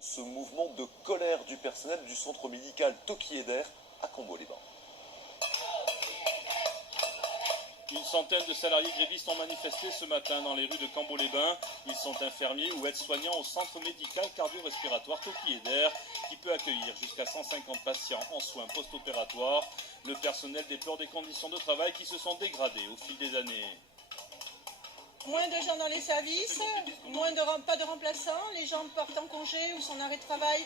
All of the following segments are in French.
Ce mouvement de colère du personnel du centre médical Toki Eder à Cambo-les-Bains. Une centaine de salariés grévistes ont manifesté ce matin dans les rues de Cambo-les-Bains. Ils sont infirmiers ou aides-soignants au centre médical cardio-respiratoire Toki Eder qui peut accueillir jusqu'à 150 patients en soins post-opératoires. Le personnel déplore des conditions de travail qui se sont dégradées au fil des années. Moins de gens dans les services, pas de remplaçants, les gens partent en congé ou sont en arrêt de travail,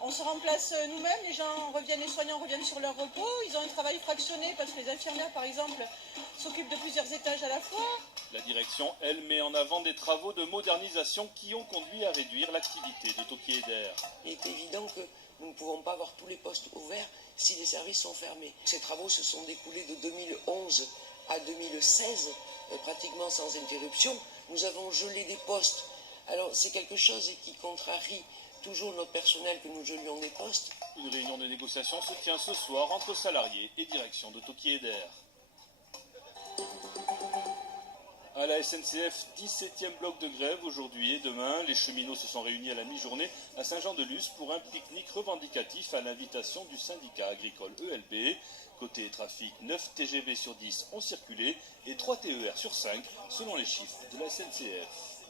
on se remplace nous-mêmes, les soignants reviennent sur leur repos, ils ont un travail fractionné parce que les infirmières par exemple s'occupent de plusieurs étages à la fois. La direction, elle, met en avant des travaux de modernisation qui ont conduit à réduire l'activité de Toki Eder. Il est évident que nous ne pouvons pas avoir tous les postes ouverts si les services sont fermés. Ces travaux se sont découlés de 2011 à 2016, pratiquement sans interruption. Nous avons gelé des postes. Alors c'est quelque chose qui contrarie toujours notre personnel que nous gelions des postes. Une réunion de négociation se tient ce soir entre salariés et direction de Toki Eder. À la SNCF, 17e bloc de grève aujourd'hui et demain. Les cheminots se sont réunis à la mi-journée à Saint-Jean-de-Luz pour un pique-nique revendicatif à l'invitation du syndicat agricole ELB. Côté trafic, 9 TGV sur 10 ont circulé et 3 TER sur 5 selon les chiffres de la SNCF.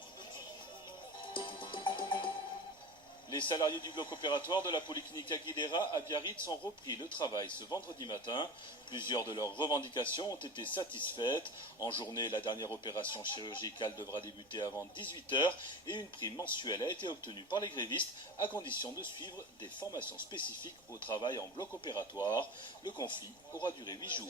Les salariés du bloc opératoire de la Polyclinique Aguilera à Biarritz ont repris le travail ce vendredi matin. Plusieurs de leurs revendications ont été satisfaites. En journée, la dernière opération chirurgicale devra débuter avant 18 h et une prime mensuelle a été obtenue par les grévistes à condition de suivre des formations spécifiques au travail en bloc opératoire. Le conflit aura duré 8 jours.